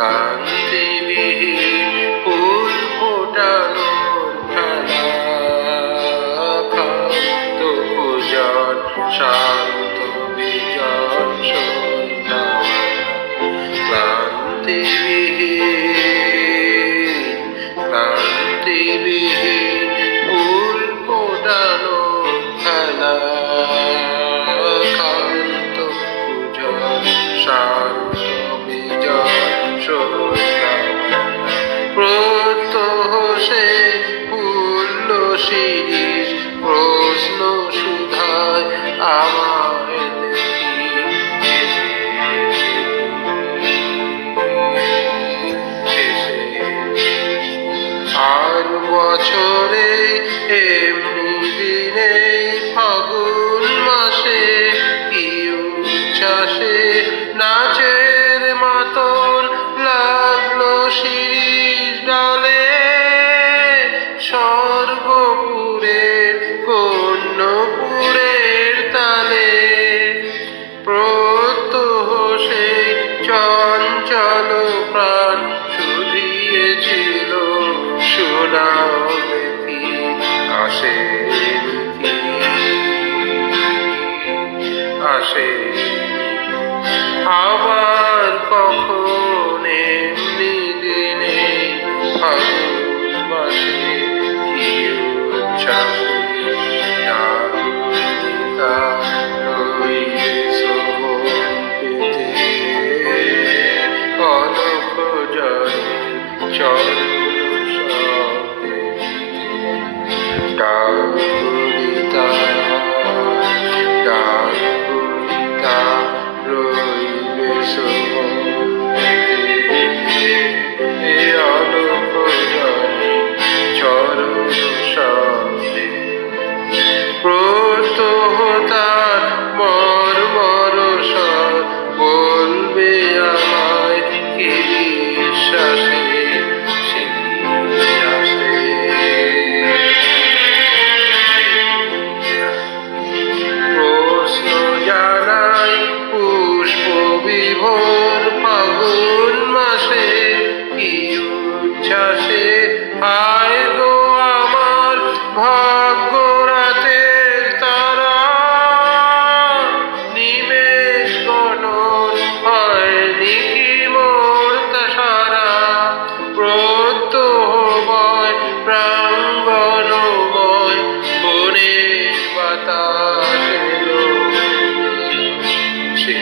ক্লান্তিবিহীন ফুল ফোটানোর খেলা, ক্ষান্ত পূজন শান্ত বিজন সন্ধ্যা, ক্লান্তিবিহীন ফুল ফোটানোর খেলা, ক্ষান্ত পূজন শান্ত বিজন সন্ধ্যা, প্রত্যহ সে পূর্ণ শিরিষ প্রশ্ন সুধায় আমায় আর বছরে এমনি দিনে ফাগুন মাসে কি উচ্ছ্বাসে নাচের মাতন লাগলো শিরিষ ডালে, স্বর্গপুরের কন্যপুরের তালে, প্রত্যহ সেই চঞ্চল প্রাণ শুধিয়েছিল শোনাও দেখি আসে আসে আবার কখন এমনি দিনে ফাগুন মাসে কি উচ্ছ্বাসে জাগরিতা রইলে শ্রবণ পেতে, অলক জলের চরণ শব্দে ডাকরিতা ডাকরিতা রইলে শ্রবণ পেতে, অলক জলের চরণ শব্দে, প্রত্যহ তার মর্মর স্বর বলবে আমায় কি বিশ্বাসে সে কি আসে। প্রশ্ন জানাই পুষ্প বিভোর ফাগুন মাসে কি উচ্ছ্বাসে, হায় গো আমার ভাগ্য রাতের তারা, নিমেষ গণন হয়নি কি মোর তাসারা, প্রত্যহ বয় প্রাঙ্গণময় বনের বাতাস এলো সে